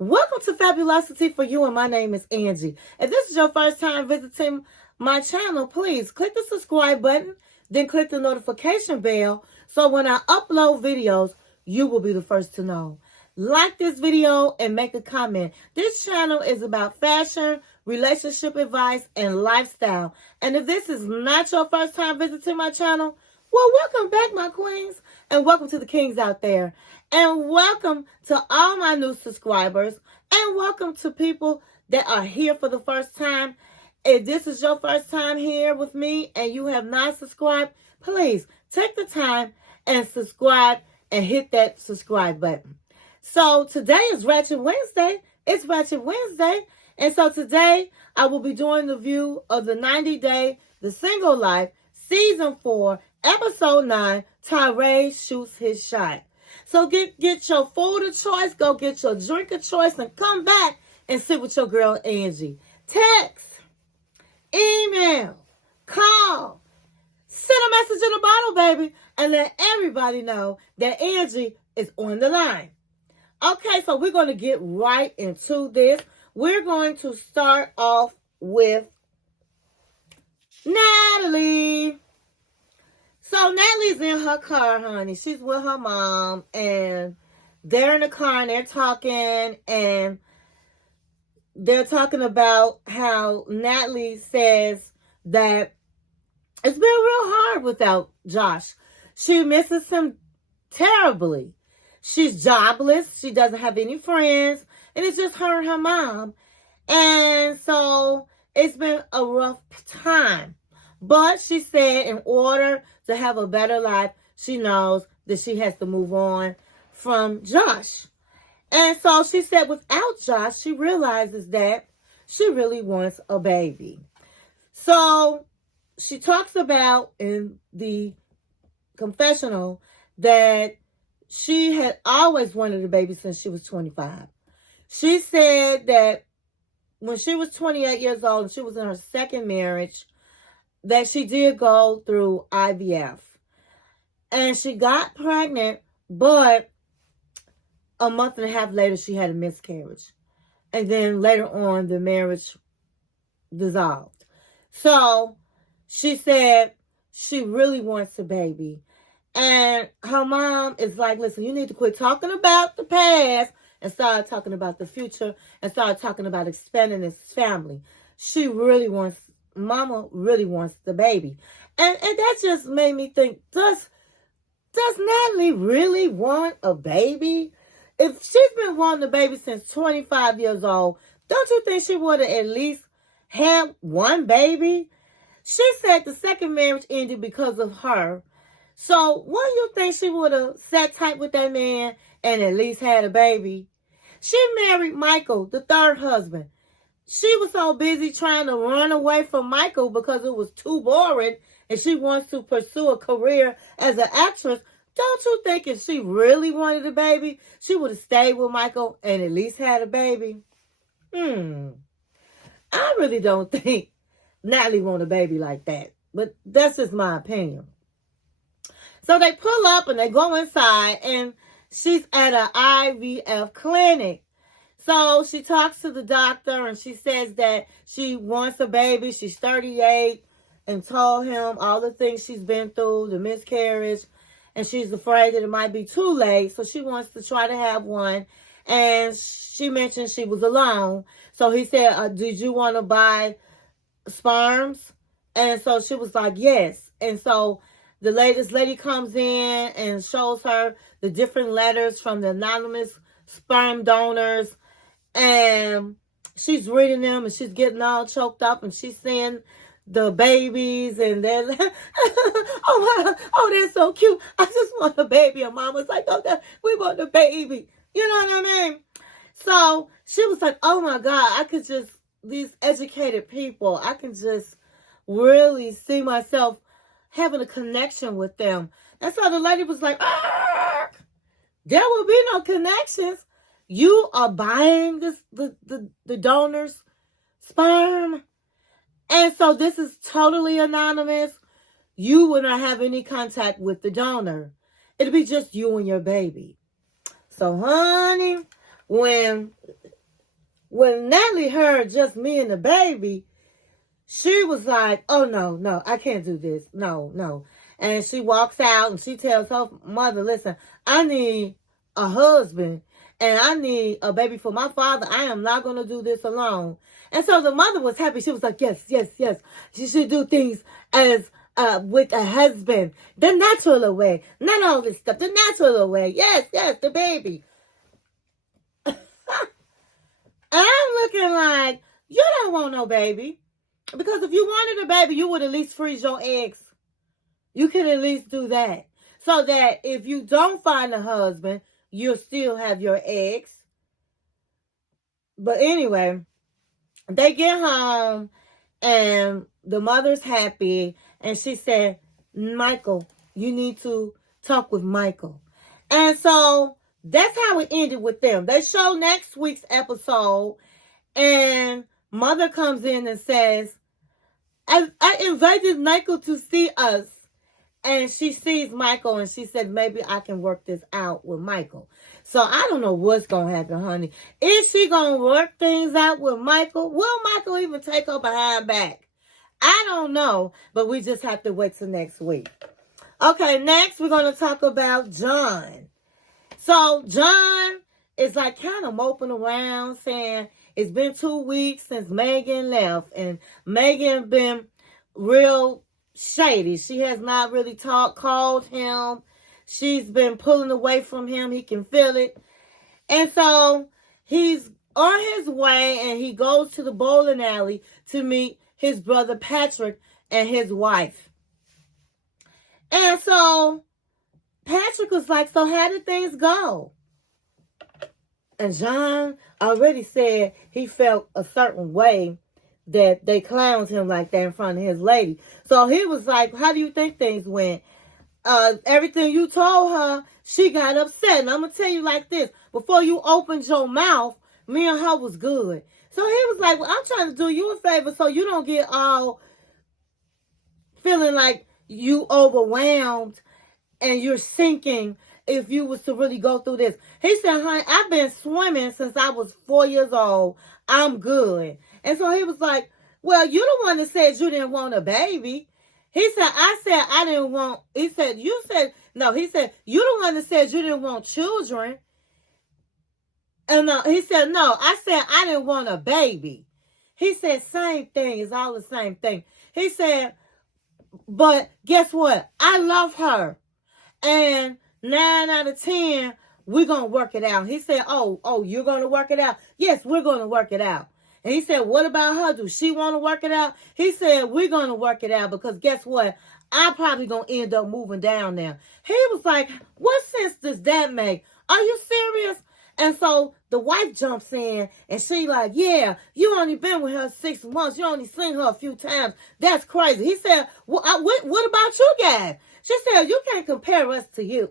Welcome to Fabulosity For You, and my name is Angie. If this is your first time visiting my channel, please click the subscribe button, then click the notification bell, so when I upload videos, you will be the first to know. Like this video and make a comment. This channel is about fashion, relationship advice, and lifestyle. And if this is not your first time visiting my channel, well, welcome back, my queens, and welcome to the kings out there. And welcome to all my new subscribers, and welcome to people that are here for the first time. If this is your first time here with me and you have not subscribed, please take the time and subscribe and hit that subscribe button. So today is Ratchet Wednesday. It's Ratchet Wednesday. And so today I will be doing the review of the 90-Day, The Single Life, Season 4, Episode 9, Tyray Shoots His Shot. So get your food of choice, go get your drink of choice, and come back and sit with your girl Angie. Text, email, call, send a message in a bottle, baby, and let everybody know that Angie is on the line. Okay, so we're going to get right into this. We're going to start off with Natalie. So Natalie's in her car, honey. She's with her mom, and they're in the car, and they're talking about how Natalie says that it's been real hard without Josh. She misses him terribly. She's jobless. She doesn't have any friends, and it's just her and her mom. And so it's been a rough time. But she said in order to have a better life, she knows that she has to move on from Josh. And so she said without Josh, she realizes that she really wants a baby. So she talks about in the confessional that she had always wanted a baby since she was 25. She said that when she was 28 years old and she was in her second marriage, that she did go through IVF. And she got pregnant, but a month and a half later, she had a miscarriage. And then later on, the marriage dissolved. So she said she really wants a baby. And her mom is like, listen, you need to quit talking about the past and start talking about the future and start talking about expanding this family. Mama really wants the baby. And that just made me think, does Natalie really want a baby? If she's been wanting a baby since 25 years old, don't you think she would have at least had one baby? She said the second marriage ended because of her. So wouldn't you think she would have sat tight with that man and at least had a baby? She married Michael, the third husband. She was so busy trying to run away from Michael because it was too boring and she wants to pursue a career as an actress. Don't you think if she really wanted a baby, she would have stayed with Michael and at least had a baby? I really don't think Natalie want a baby like that. But that's just my opinion. So they pull up and they go inside and she's at an IVF clinic. So she talks to the doctor and she says that she wants a baby. She's 38 and told him all the things she's been through, the miscarriage, and she's afraid that it might be too late. So she wants to try to have one. And she mentioned she was alone. So he said, did you want to buy sperms? And so she was like, yes. And so this lady comes in and shows her the different letters from the anonymous sperm donors. And she's reading them and she's getting all choked up and she's seeing the babies and they're like, oh, they're so cute. I just want a baby. And mom was like, oh, we want a baby. You know what I mean? So she was like, oh my God, these educated people, I can just really see myself having a connection with them. And so the lady was like, there will be no connections. You are buying the donor's sperm. And so this is totally anonymous. You will not have any contact with the donor. It'll be just you and your baby. So, honey, when when Natalie heard just me and the baby, she was like, oh, no, I can't do this. No. And she walks out and she tells her mother, listen, I need a husband and I need a baby for my father. I am not going to do this alone. And so the mother was happy. She was like, yes. She should do things as with a husband. The natural way. Not all this stuff. The natural way. Yes, the baby. And I'm looking like, you don't want no baby. Because if you wanted a baby, you would at least freeze your eggs. You can at least do that. So that if you don't find a husband, you'll still have your eggs. But anyway, they get home and the mother's happy. And she said, Michael, you need to talk with Michael. And so that's how it ended with them. They show next week's episode. And mother comes in and says, I invited Michael to see us. And she sees Michael and she said, maybe I can work this out with Michael. So I don't know what's going to happen, honey. Is she going to work things out with Michael? Will Michael even take her behind back? I don't know, but we just have to wait till next week. Okay, next we're going to talk about John. So John is like kind of moping around saying it's been 2 weeks since Megan left. And Megan been real shady. She has not really called him. She's been pulling away from him. He can feel it. And so he's on his way and he goes to the bowling alley to meet his brother Patrick and his wife. And so Patrick was like, so how did things go? And John already said he felt a certain way that they clowned him like that in front of his lady. So he was like, how do you think things went? Everything you told her, she got upset. And I'm going to tell you like this. Before you opened your mouth, me and her was good. So he was like, well, I'm trying to do you a favor so you don't get all feeling like you overwhelmed and you're sinking if you was to really go through this. He said, honey, I've been swimming since I was 4 years old. I'm good. And so he was like, well, you the one that said you didn't want a baby. He said, I didn't want, he said, you said, no, he said, you the one that said you didn't want children. And he said, no, I said I didn't want a baby. He said, same thing. It's all the same thing. He said, but guess what? I love her. And 9 out of 10, we're going to work it out. He said, oh, you're going to work it out? Yes, we're going to work it out. And he said, what about her? Do she want to work it out? He said, we're going to work it out because guess what? I'm probably going to end up moving down there. He was like, what sense does that make? Are you serious? And so the wife jumps in and she like, yeah, you only been with her 6 months. You only seen her a few times. That's crazy. He said, well, what about you guys? She said, you can't compare us to you.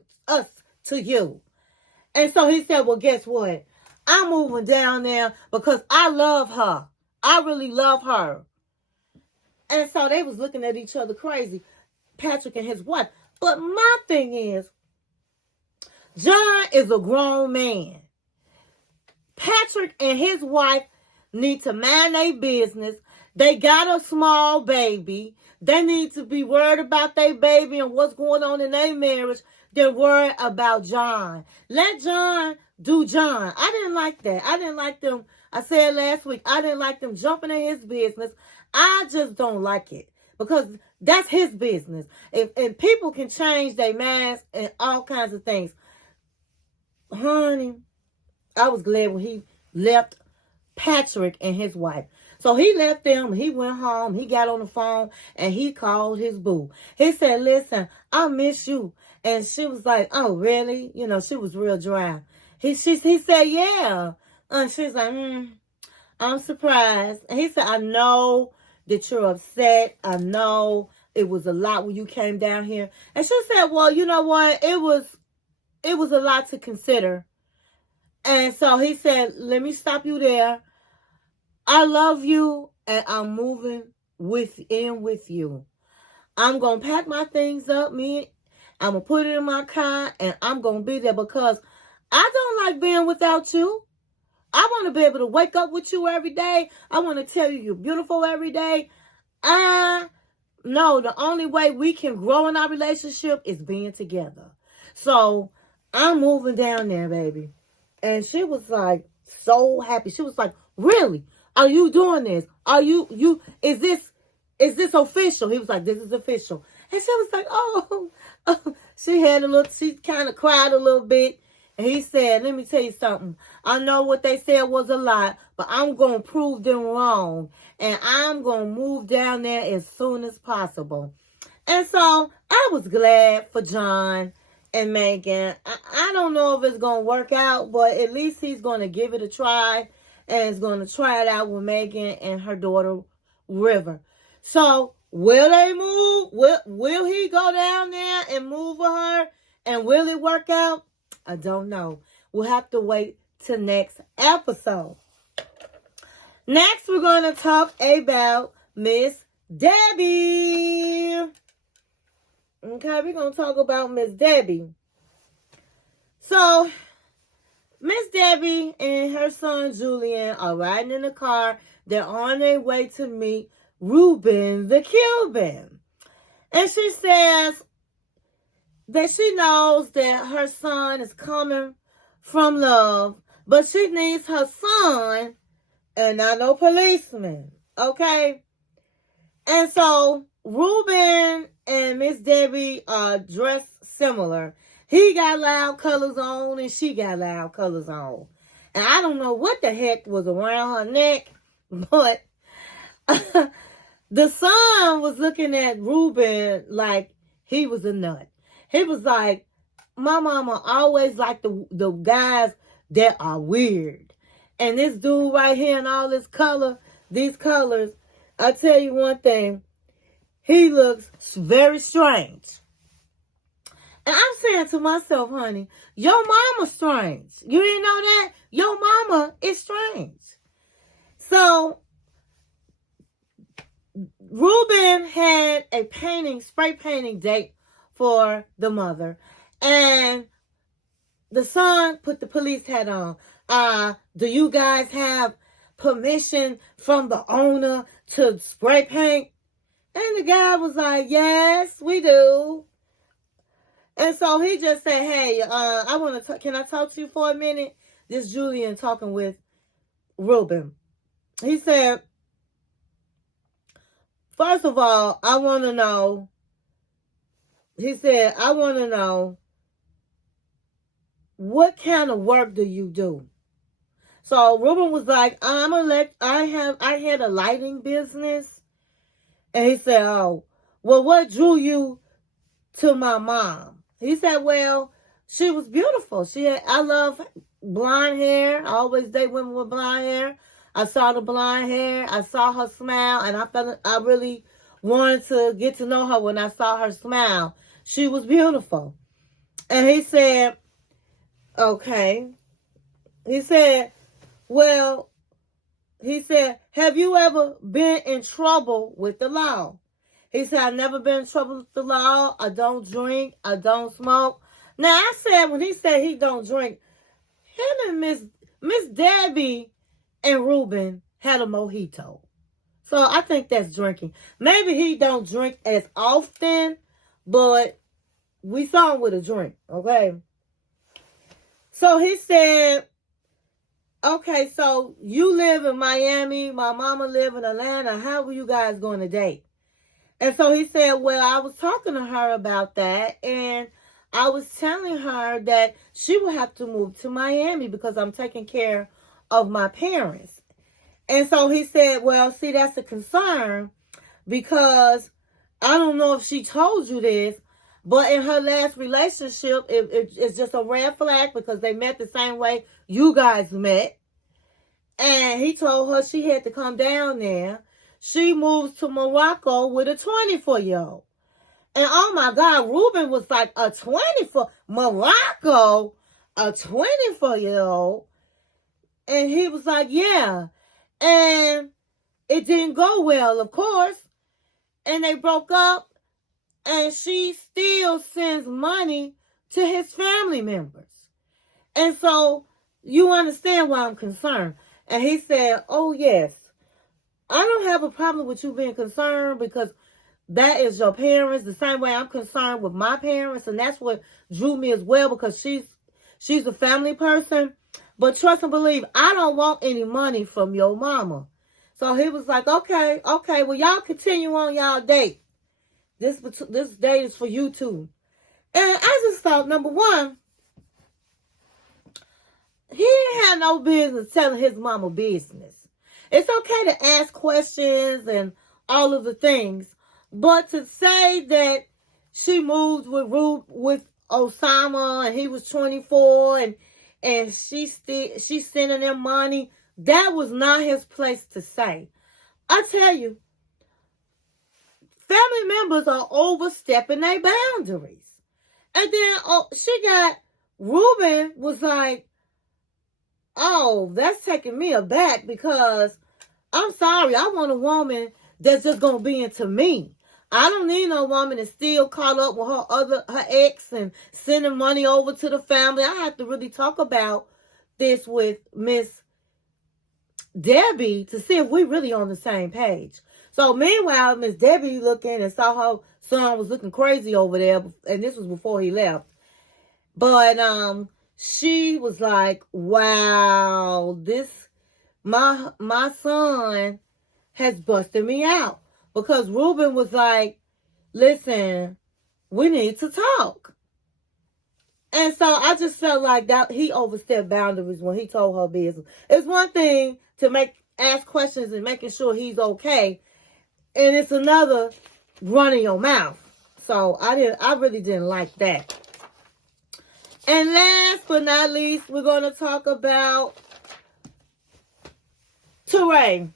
And so he said, well, guess what? I'm moving down there because I love her. I really love her. And so they was looking at each other crazy, Patrick and his wife. But my thing is, John is a grown man. Patrick and his wife need to mind their business. They got a small baby. They need to be worried about their baby and what's going on in their marriage. They're worried about John. Let John do John. I didn't like that. I didn't like them. I said last week, I didn't like them jumping in his business. I just don't like it because that's his business. And people can change their minds and all kinds of things. Honey, I was glad when he left Patrick and his wife. So he left them, he went home, he got on the phone, and he called his boo. He said, listen, I miss you. And she was like, oh, really? You know, she was real dry. He said, yeah. And she was like, I'm surprised. And he said, I know that you're upset. I know it was a lot when you came down here. And she said, well, you know what? It was a lot to consider. And so he said, let me stop you there. I love you, and I'm moving with you. I'm going to pack my things up, I'm going to put it in my car, and I'm going to be there because I don't like being without you. I want to be able to wake up with you every day. I want to tell you you're beautiful every day. No, the only way we can grow in our relationship is being together. So I'm moving down there, baby. And she was like so happy. She was like, really? Are you doing this? Is this official? He was like, this is official. And she was like, oh. She kind of cried a little bit. And he said, let me tell you something. I know what they said was a lie, but I'm going to prove them wrong. And I'm going to move down there as soon as possible. And so I was glad for John and Megan. I don't know if it's going to work out, but at least he's going to give it a try. And is going to try it out with Megan and her daughter, River. So, will they move? Will he go down there and move with her? And will it work out? I don't know. We'll have to wait till next episode. Next, we're going to talk about Miss Debbie. Okay, we're going to talk about Miss Debbie. So, Miss Debbie and her son Julian are riding in the car. They're on their way to meet Ruben the Cuban. And she says that she knows that her son is coming from love, but she needs her son and not no policeman. Okay? And so Ruben and Miss Debbie are dressed similar. He got loud colors on and she got loud colors on. And I don't know what the heck was around her neck, but the son was looking at Ruben like he was a nut. He was like, my mama always liked the guys that are weird. And this dude right here in all these colors, I tell you one thing, he looks very strange. And I'm saying to myself, honey, your mama's strange. You didn't know that? Your mama is strange. So, Ruben had a spray painting date for the mother. And the son put the police hat on. Do you guys have permission from the owner to spray paint? And the guy was like, yes, we do. And so he just said, hey, can I talk to you for a minute? This Julian talking with Ruben. He said, first of all, I want to know what kind of work do you do? So Ruben was like, I had a lighting business. And he said, oh, well, what drew you to my mom? He said, well, she was beautiful. I love blonde hair. I always date women with blonde hair. I saw the blonde hair. I saw her smile. And I really wanted to get to know her when I saw her smile. She was beautiful. And he said, okay. He said, have you ever been in trouble with the law? He said, I've never been in trouble with the law. I don't drink. I don't smoke. Now, I said, when he said he don't drink, him and Miss Debbie and Ruben had a mojito. So I think that's drinking. Maybe he don't drink as often, but we saw him with a drink, okay? So he said, okay, so you live in Miami. My mama live in Atlanta. How were you guys going to date? And so he said, well, I was talking to her about that, and I was telling her that she would have to move to Miami because I'm taking care of my parents. And so he said, well, see, that's a concern because I don't know if she told you this, but in her last relationship, it's just a red flag because they met the same way you guys met. And he told her she had to come down there. She moves to Morocco with a 24-year-old. And oh my God, Ruben was like Morocco, a 24-year-old. And he was like, yeah. And it didn't go well, of course. And they broke up. And she still sends money to his family members. And so you understand why I'm concerned? And he said, oh, yes. I don't have a problem with you being concerned because that is your parents. The same way I'm concerned with my parents. And that's what drew me as well, because she's a family person. But trust and believe, I don't want any money from your mama. So he was like, okay, well, y'all continue on y'all date. This date is for you two. And I just thought, number one, he didn't have no business telling his mama business. It's okay to ask questions and all of the things, but to say that she moved with Osama and he was 24 and she's sending him money, that was not his place to say. I tell you, family members are overstepping their boundaries. And then Ruben was like, oh, that's taking me aback, because I'm sorry, I want a woman that's just going to be into me. I don't need no woman that's still caught up with her ex and sending money over to the family. I have to really talk about this with Miss Debbie to see if we really on the same page. So meanwhile, Miss Debbie looking and saw her son was looking crazy over there, and this was before he left. But she was like, wow, my son has busted me out. Because Ruben was like, listen, we need to talk. And so I just felt like that he overstepped boundaries when he told her business. It's one thing to ask questions and making sure he's okay, and it's another running your mouth. So I really didn't like that. And last but not least, we're going to talk about Tyray.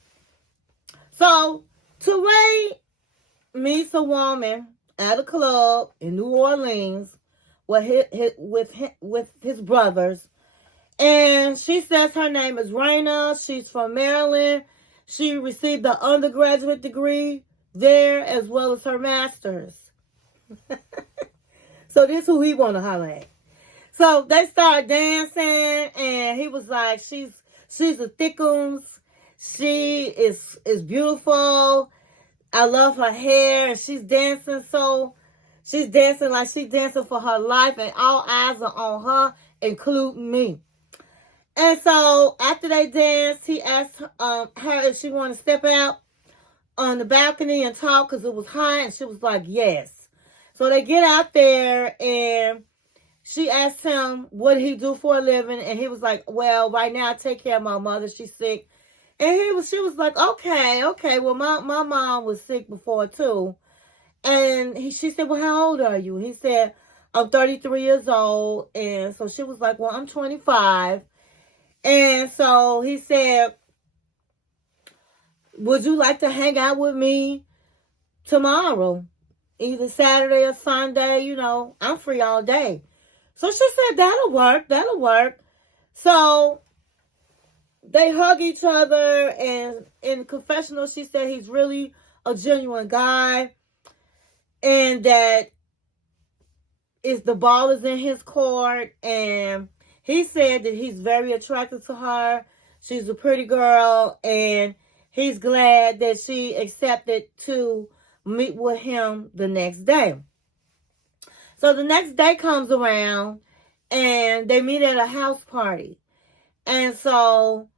So Tyray meets a woman at a club in New Orleans with his brothers. And she says her name is Raina. She's from Maryland. She received the undergraduate degree there as well as her master's. So this is who he want to holler at. So they started dancing, and he was like, she's a thickums. She is beautiful. I love her hair, and she's dancing like she's dancing for her life, and all eyes are on her, including me. And so after they danced, he asked her if she wanted to step out on the balcony and talk because it was hot, and she was like, yes. So they get out there, and she asked him what he do for a living, and he was like, well, right now I take care of my mother. She's sick. And she was like, okay. Well, my mom was sick before too. And she said, well, how old are you? He said, I'm 33 years old. And so she was like, well, I'm 25. And so he said, would you like to hang out with me tomorrow? Either Saturday or Sunday, I'm free all day. So she said, that'll work. So they hug each other, and in confessional, she said he's really a genuine guy, and that the ball is in his court, and he said that he's very attracted to her. She's a pretty girl, and he's glad that she accepted to meet with him the next day. So the next day comes around, and they meet at a house party. And so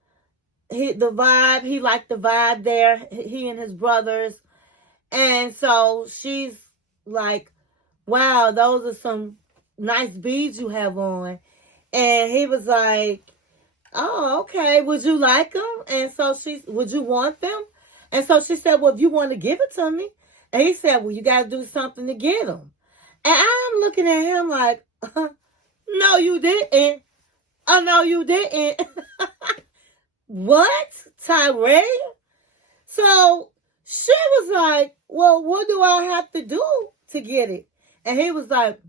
he liked the vibe there, he and his brothers. And so she's like, wow, those are some nice beads you have on. And he was like, oh, okay, would you like them? And so would you want them? And so she said, well, if you want to give it to me. And he said, well, you got to do something to get them. And I'm looking at him like, no, you didn't. Oh, no, you didn't. What? Tyray? So she was like, well, what do I have to do to get it? And he was like,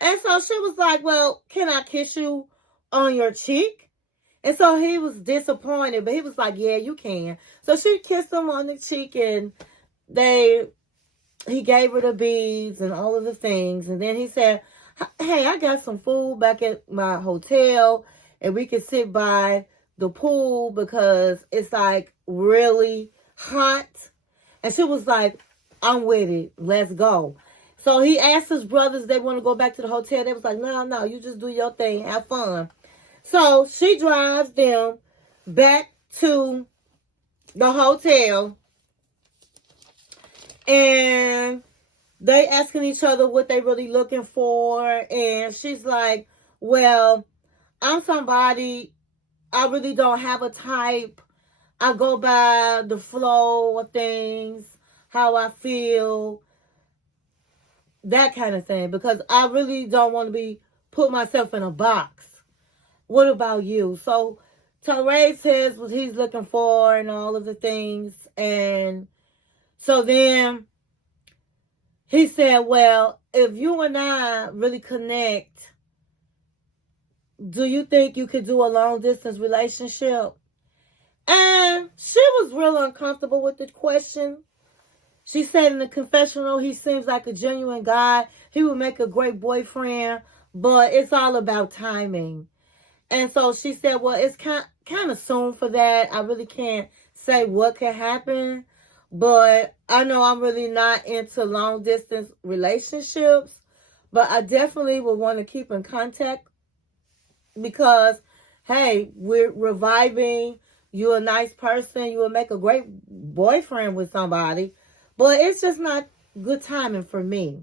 and so she was like, well, can I kiss you on your cheek? And so he was disappointed, but he was like, yeah, you can. So she kissed him on the cheek, and he gave her the beads and all of the things. And then he said, hey, I got some food back at my hotel and we can sit by the pool because it's like really hot. And she was like, I'm with it. Let's go. So he asked his brothers, they want to go back to the hotel. They was like, no, you just do your thing. Have fun. So she drives them back to the hotel. And they asking each other what they really looking for. And she's like, well, I'm somebody, I really don't have a type. I go by the flow of things, how I feel, that kind of thing. Because I really don't want to put myself in a box. What about you? So Tyray says what he's looking for and all of the things. And so then he said, well, if you and I really connect, do you think you could do a long distance relationship? And she was real uncomfortable with the question. She said in the confessional, he seems like a genuine guy. He would make a great boyfriend, but it's all about timing. And so she said, well, it's kind of soon for that. I really can't say what could happen. But I know I'm really not into long distance relationships. But I definitely would want to keep in contact because, hey, we're reviving. You're a nice person. You will make a great boyfriend with somebody. But it's just not good timing for me.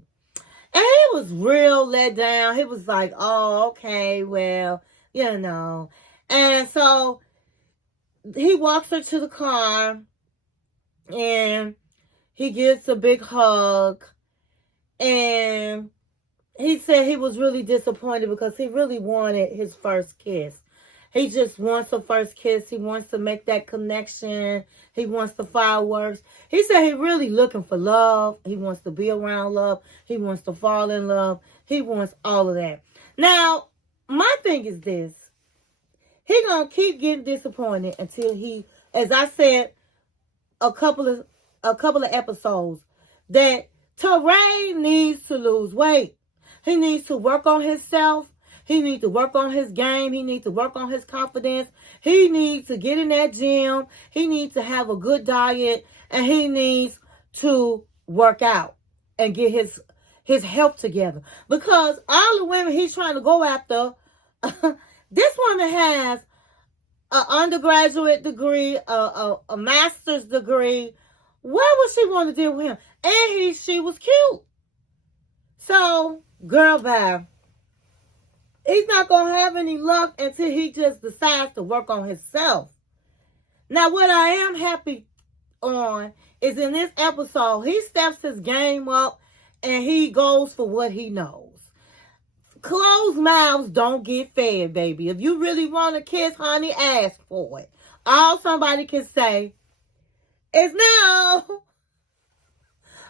And he was real let down. He was like, oh, okay, well, you know. And so he walks her to the car and he gives a big hug. And he said he was really disappointed because he really wanted his first kiss. He just wants a first kiss. He wants to make that connection. He wants the fireworks. He said he really looking for love. He wants to be around love. He wants to fall in love. He wants all of that. Now, my thing is this. He gonna keep getting disappointed until he, as I said a couple of episodes, that Tyray needs to lose weight. He needs to work on himself. He needs to work on his game. He needs to work on his confidence. He needs to get in that gym. He needs to have a good diet. And he needs to work out and get his health together. Because all the women he's trying to go after, this woman has an undergraduate degree, a master's degree. Why would she want to deal with him? And she was cute. So, girl, bye. He's not going to have any luck until he just decides to work on himself. Now, what I am happy on is in this episode, he steps his game up and he goes for what he knows. Closed mouths don't get fed, baby. If you really want a kiss, honey, ask for it. All somebody can say is no.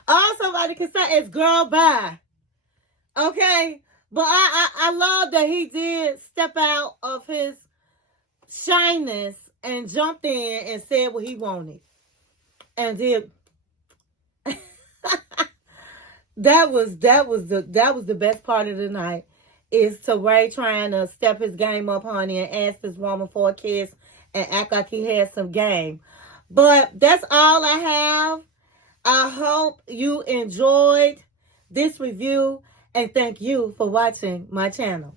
All somebody can say is girl, bye. Okay? But I love that he did step out of his shyness and jumped in and said what he wanted. And did that was the best part of the night. Is Tyray trying to step his game up, honey, and ask this woman for a kiss and act like he has some game. But that's all I have. I hope you enjoyed this review. And thank you for watching my channel.